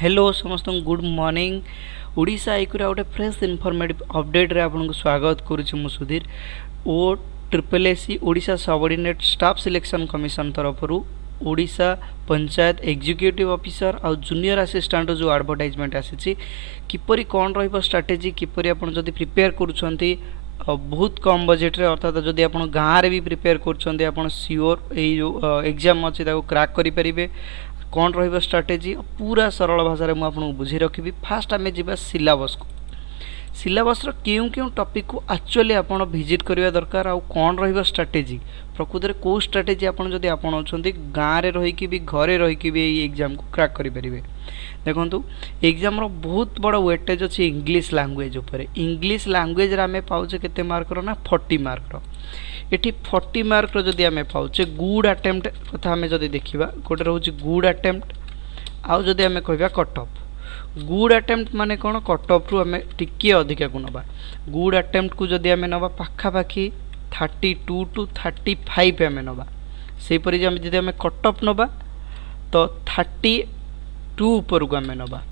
Hello समस्त good morning. Odisha आइकुरा गोटे fresh informative update रे आपको स्वागत करुच्ची मु Sudhir. O triple SC Odisha subordinate staff selection commission तरफ ओडिशा पंचायत एग्जीक्यूटिव ऑफिसर आ जूनियर असिस्टेंट जो एडवर्टाइजमेंट आसी किपरि कौन रहिबो स्ट्रैटेजी किपरि आपण जदि प्रिपेयर करूछंती बहुत कम बजेट रे अर्थात जदि आपण गाँव रे भी प्रिपेयर करूछंती आपण सियोर ए जो एग्जाम अछि ताको क्रैक करि परिबे। कौन रहिबो स्ट्रैटेजी पूरा सरल भाषा में आपको बुझी रखी। फास्ट आम जा सिलेबस को सिलेबस क्यों क्यों टॉपिक को एक्चुअली आपड़ विजिट करवा दरकार आउ कौन रहिबो स्ट्रैटेजी प्रकृत में कौ स्ट्रैटेजी आपड़ जब आपणाउंट गाँव में रहीकि भी घरे रहीकि भी एग्जाम को क्रैक करेंगे। देखो एग्जाम रो बहुत बड़ वेटेज अच्छी इंग्लिश लैंग्वेज उपर। इंग्लिश लैंग्वेज आम पाचे के मार्क ना 40 मार्क एटी 40 मार्क जदि आम पाचे गुड अटेम्प्ट कथा आम जदि देखा गोटे रोचे गुड अटेम्प्ट आउ जदि आम कह कट ऑफ। गुड अटेम्प्ट माने कौन कट ऑफ रु आम टिके अधिका को नवा। गुड अटेम्प्ट को जदि आम नवा पाखापाखि 32 टू 35 आम नवा सेपरी जदि आम कट ऑफ नवा तो 32 ऊपर को आम नवा।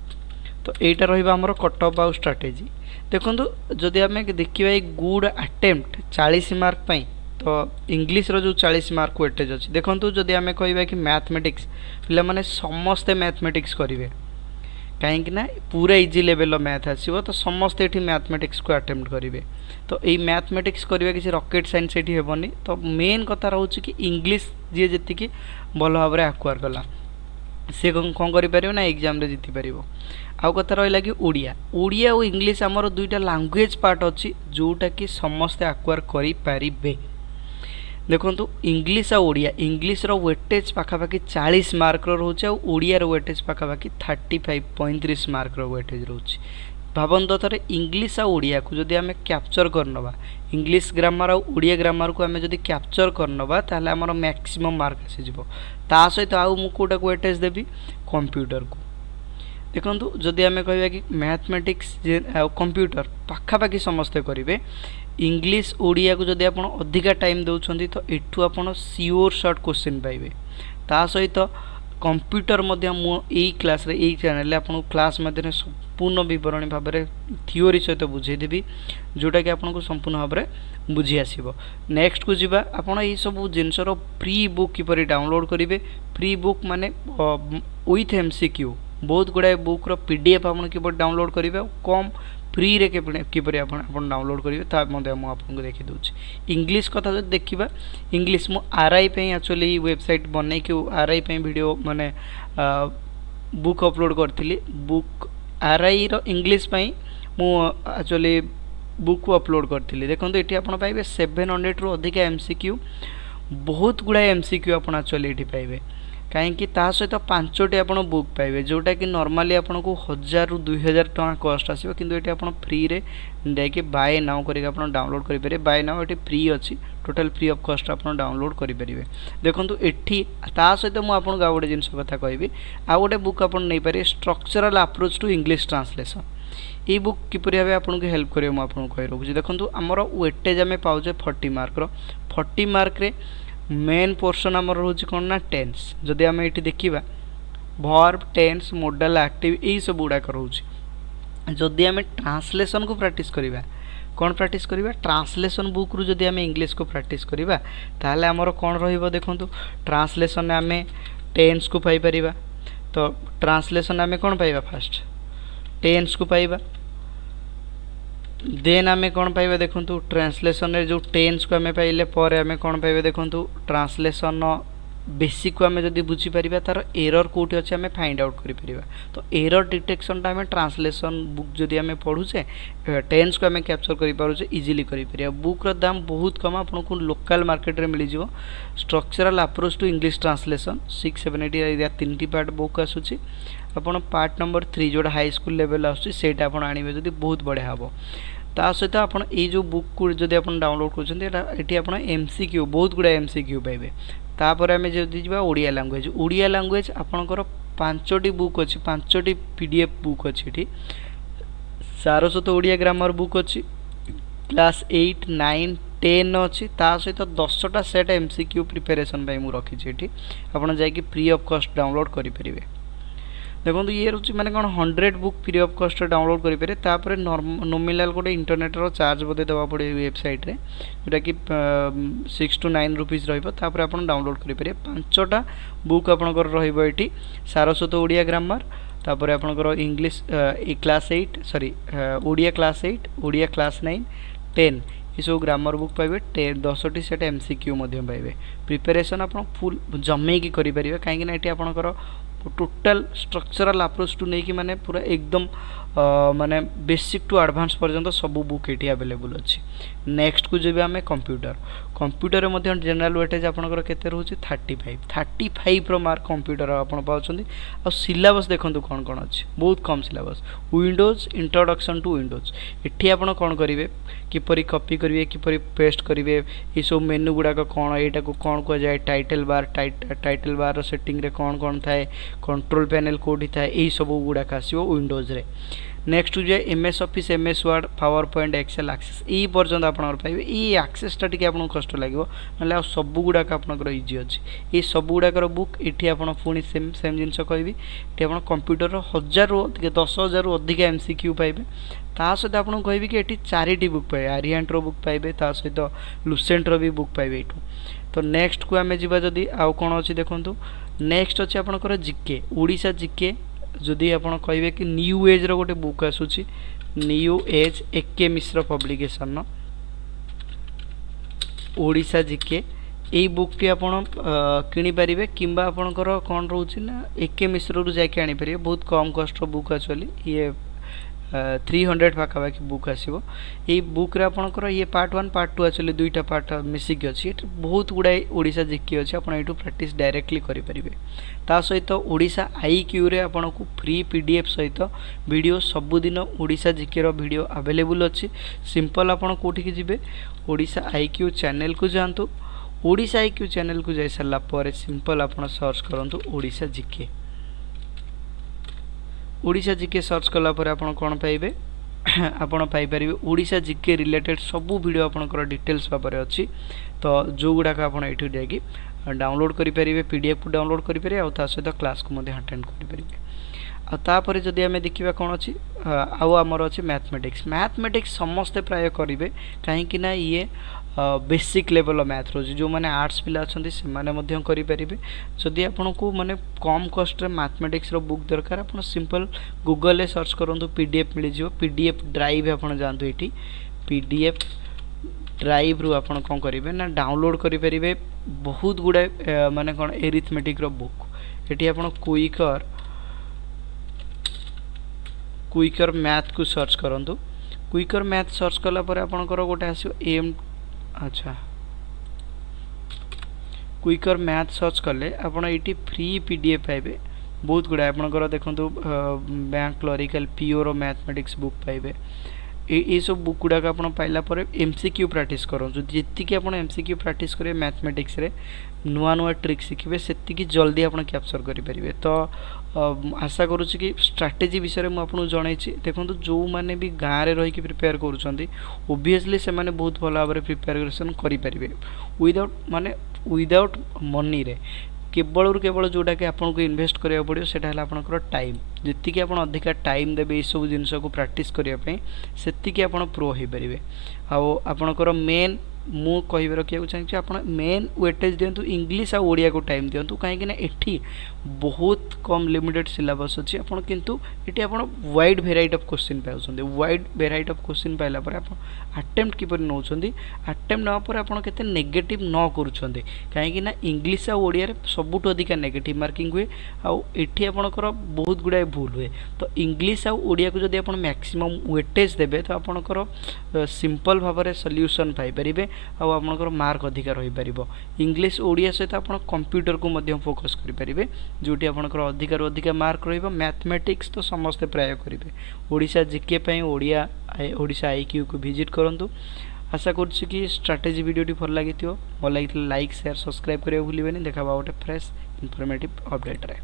तो यहीटा रहा कट ऑफ आउ स्ट्रैटेजी। देखो जदि आम देखा गुड अटेम्प्ट 40 मार्क पाई तो इंग्लिश रो जो 40 मार्क वेटेज अच्छी। देखो जदि आम कह कि मैथमेटिक्स पिला माने समस्ते मैथमेटिक्स करेंगे कहीं पूरा इजी लेवल मैथ आसो तो समस्ते ये मैथमेटिक्स को अटेम्प्ट करेंगे। तो ये मैथमेटिक्स करवा किसी रॉकेट साइंस ये हेनी। तो मेन कथा रोचे कि इंग्लिश जी जी भल भाव आक्वायर कला सी कौन कर ना एग्जाम रे जीति पार। आउ कथा रहा कि ओडिया ओडिया और इंग्लिश आमर दुईटा लैंग्वेज पार्ट अच्छी जोटा कि समस्ते आक्वायर करें। देखो इंग्लिश आ ओडिया इंग्लिश रो वेटेज पाखापाखि 40 मार्क रोचे और ओडिया रो वेटेज पाखापाखि 35 मार्क रो वेटेज रोचे। भावନ୍ତୁ ଥରେ इंग्लिश आ ओडिया को जदि आम कैप्चर करनवा इंग्लिश ग्रामर आ ओडिया ग्रामर को आम जदि कैप्चर करनवा ताहले हमर मैक्सिमम मार्क आसीजिवो। ता सहित आउ मु कोटा को वेटेज देबी कंप्यूटर को। देखो जदि आम कह कि मैथमेटिक्स कंप्यूटर पाखापाखि समस्ते करेंगे। इंग्लिश ओडिया को जदि आप अधिका टाइम दौरान तो यू आप सियोर सर्ट क्वेश्चन पाइबे। ता सहित कंप्यूटर यही क्लास रे यही चैनल आपको क्लास मध्य संपूर्ण विवरणी भाव में थियोरी सहित बुझेदेवी जोटा कि आपको संपूर्ण भाव में बुझी आसो। नेक्स्ट को जीवा आपड़ ये सब जिनसर प्री बुक किपर डाउनलोड करेंगे। प्री बुक माने विथ एमसीक्यू बहुत गुड़ाए बुक रो पीडीएफ आप किपर डाउनलोड करेंगे कम फ्री रे किपर आप डाउनलोड करेंगे आपको देखी दूसरी। इंग्लिश कथा जो देखा इंग्लिश मु आरआई एक्चुअली वेबसाइट बनई कि आरआई वीडियो माने बुक अपलोड करी। बुक आरआई रो इंग्लिश मु एक्चुअली बुक को अपलोड करी। देखो ये आप पाइबे 700 रु अधिक एमसीक्यू बहुत गुड़ाए एमसीक्यू आप एक्चुअली ये पाइबे कहीं सहित 5टी आप बुक पाइबे जोटा कि नॉर्मली आपन को 1000 रु 2000 टका कॉस्ट आसीबो किंतु ये आप फ्री रे जाके बाय नाउ करके आप डाउनलोड करेंगे। बाय नाउ ये फ्री अच्छी टोटल फ्री ऑफ कॉस्ट आप डाउनलोड करेंगे। देखो ये सहित मुझे आपको आउ गोटे जिन कथा कहि आउ गोटे बुक आप नहीं पारे structural approach to English translation. ये बुक किपरि भाबे आपको हेल्प करियो मु आपको कहि रखुछि। देखो आमर वेटेज आम पाउचे 40 मार्क 40 मार्क रे मेन पोर्शन आमर रोचे कौन ना टेन्स। जदि आम ये देखा वर्ब टेन्स मॉडल एक्टिव यही सब गुड़ाक रोचे। जदि आम ट्रांसलेशन को प्रैक्टिस करवा कौन प्रैक्टिस करवा ट्रांसलेशन बुक रु जदि आम इंग्लिश को प्रैक्टिस करवा ताहले आमर कौन रहिबो। देखो ट्रांसलेशन आम टेन्स को पाई परिबा। तो ट्रांसलेशन आम कौन पाइबा फास्ट टेन्स को पाइबा देन आम कौन पाइबा। देखो ट्रांसलेशन रे जो टेन्स को आम पाइले पर आम कौन पाइबा। देखो ट्रांसलेशन बेसिक को आम जब बुझीपर तार एरर कौटी अच्छे आम फाइंड आउट कर। तो एरर डिटेक्शन आम ट्रांसलेशन बुक जदि आम पढ़ुचे टेन्स को आम कैप्चर करें इजिली कर। बुक दाम बहुत कम आपको लोकल मार्केट में मिल जाव। Structural approach to English translation 6, 7, 8 3टी पार्ट बुक आसूँ। आपड़ पार्ट नंबर 3 जोटा हाई स्कूल लेवल आसटा आप आने जब बहुत बढ़िया हम। ता सहित आप जो बुक को जब आप डाउनलोड कर एमसीक्यू बहुत गुड़ा एमसीक्यू पाइबे। तापर आम जदि जा ओडिया लैंग्वेज आपणकर 5टी बुक अच्छी 5टी पीडीएफ बुक अच्छी। सारस्वत ओडिया ग्रामर बुक अच्छी क्लास 8, 9, 10 अच्छी। ता सहित 10टा सेट एमसीक्यू प्रिपेरेसन मुझे रखी। आप फ्री ऑफ कॉस्ट डाउनलोड करेंगे। देखो ये रोचे मैंने कौन 100 book free of cost download करें तापर नॉमिनल गोटे इंटरनेट रो चार्ज बोधे देवा पड़े वेबसाइट रे जोटा कि 6 to 9 रुपीज रहा आप डाउनलोड करें 5टा बुक आपंकर रही सारस्वत ओडिया ग्रामर तापर आपंकर English class 8 sorry Odia class 8 Odia class 9 10 ये सब ग्रामर बुक पाइबे 10टी सेट MCQ पाइबे प्रिपेरेसन आप फुल जमेकी करेंगे कहीं ये आपंकर टोटाल स्ट्रक्चरल अप्रोच टू नहीं कि माने पूरा एकदम माने बेसिक टू एडवांस पर्यंत सब बुक ये अवेलेबल अच्छी नेक्स्ट को जब आम कंप्यूटर कंप्यूटर में जनरल वेटेज आपंकर केते रोचे 35 रो मार्क कंप्यूटर आप पाँच सिलेबस देखो कौन कौन अच्छे बहुत कम syllabus Windows introduction to Windows एटी आप कौन करेंगे किपरि कॉपी करेंगे किपरि पेस्ट करेंगे ये सब मेनू गुड़ाक कौन यहाँ को कौन कहुए टाइटल बार सेटिंग रे कौन कौन थाए कंट्रोल पैनल कोठी थाए यही सब गुड़ाक आसो विंडोज रे नेक्स्ट जाए MS Office MS Word PowerPoint Excel Access यही पर्यटन आप पाइबे ये एक्सेसटा टी आपको कष्ट लगे ना सब गुड़ाक आपंकर इजी अच्छे ये सब गुड़ाकर बुक ये आप पुणी सेम जिनस कहबी ये आप कंप्यूटर 1000 ରୁ 10,000 ରୁ अधिक MCQ पाइबे ता सहित आपको कहबी कि ये 4टी बुक पाइबे आरिएंट रो बुक पाइबे ता सहित लुसेंट रो भी बुक पाइबे एठू तो नेक्स्ट को आम जा जदि आउ कौन अच्छी देखूँ नेक्स्ट अच्छे आपंकर GK ओडिशा GK जदि आप कहे कि न्यू एज रो गोटे बुक आसूची न्यू एज AK मिश्र पब्लिकेशन ओडिशा GK यही बुक टी आप किनीपारे कि आपंकर कौन रोचे ना AK मिश्र रू जाके आनीपारे बहुत कम कस्ट बुक एक्चुअली ये 300 पाखापाखि बुक आसो ये बुक रे आपंकर ये पार्ट 1 पार्ट 2 एक्चुअली दुईटा पार्ट मिसिक अच्छी बहुत गुड़ाए ओडिशा GK अच्छी आप प्रैक्टिस डायरेक्टली करेंगे ता सहित ओडिशा IQ रे आपन को फ्री PDF सहित वीडियो सबुदिन ओडिशा GK रो वीडियो अवेलेबल अच्छी सिंपल आपन कोठी की जिबे ओडिशा IQ चैनल को जानतु ओडिशा IQ चैनल को जाई सरला पर सिंपल आपन सर्च करंतु Odisha GK Odisha GK search कला पर आपन कोन पाइबे आपन पाई परिबे ओडिशा GK रिलेटेड सबू वीडियो आपनकर डिटेल्स पापरे अच्छी तो जो गुड़ाक आपन एठू जाकी डाउनलोड करेंगे PDF को डाउनलोड करेंगे और सहित क्लास को अटेंड करेंगे आपर जदि आम देखा कौन अच्छी आमर अच्छे मैथमेटिक्स समस्ते प्राय करेंगे कहीं ये बेसिक लेवल मैथ रोज जो मैंने आर्ट्स पिला अच्छा से करेंगे जदि आपन को माने कम कस्ट मैथमेटिक्स रो बुक दरकार आप सिंपल गूगल ले सर्च करूँ PDF मिल जाए PDF ड्राइव आप जानते ये PDF ड्राइव रु आप कौन करेंगे ना डाउनलोड करेंगे बहुत गुड़ाए माने कौन एरिथमेटिक रो बुक ये आप क्विकर मैथ को सर्च करूँ क्विकर मैथ सर्च कला पर आपंकर गोटे आसो एम अच्छा क्विकर मैथ सर्च कले आपड़ ये फ्री PDF पाइबे बहुत गुड़ाए आपंकर देखो bank clerical PO mathematics book पाइबे ये सब बुक गुड़ाक आप पाइला MCQ प्रैक्टिस करूँ जी आप MCQ प्रैक्टिस करेंगे मैथमेटिक्स रे नुआ नुआ ट्रिक शिखे से जल्दी आप कैप्चर करेंगे तो आशा करुच्ची कि स्ट्रैटेजी विषय में आपको जन देखो जो मैंने भी गाँव में रही प्रिपेयर करुँच ओबियसली से मैंने बहुत भल भाव प्रिपेरेसन करेंगे विदाउट मनी रे केवल रू केवल जोटा कि आपको इन्वेस्ट करा पड़ो से आपंकर टाइम जी आप अधिका टाइम देवे सब जिनस को प्रैक्टिस करने से आप प्रो हो पारे आपणकर मेन मु कह रखा चाहिए आप मेन वेटेज दिंतु इंग्लीश आ ओडिया को टाइम दिंतु कहीं एठी बहुत कम लिमिटेड सिलेबस अच्छी आप किंतु ये आप वाइड भेराइटी ऑफ क्वेश्चन पाउछन वाइड भेराइटी ऑफ क्वेश्चन पाइला पर आप अटेम्प्ट किपर नौछंदी अटेम्प्ट ना पर आप केते नेगेटिव न करूछंदी कहीं इंग्लीश आ ओडिया रे सबुठ अधिक नेगेटिव मार्किंग हुए आउ एठी आपनकर बहुत गुड़ाए भूल हुए तो इंग्लीश आ ओडिया को जदि आप मैक्सिमम वेटेज देबे तो आपनकर सिंपल भाव में सॉल्यूशन पाई परिबे आउ आपनकर मार्क अधिक रही पारिबो इंग्लीश ओडिया सहित आप कंप्यूटर को मध्य फोकस करि परिबे जोटी आपनकर अधिक रु अधिक मार्क रहिबो मैथमेटिक्स तो समस्ते प्राय करिवे ओडिशा जीके पई ओडिशा IQ को विजिट करंतु आशा करुच्ची कि स्ट्रैटेजी वीडियोटी भल लगी भल लगी लाइक शेयर सब्सक्राइब करिया भूलिबेनी देखा गोटे फ्रेश इनफॉर्मेटिव अपडेट रे।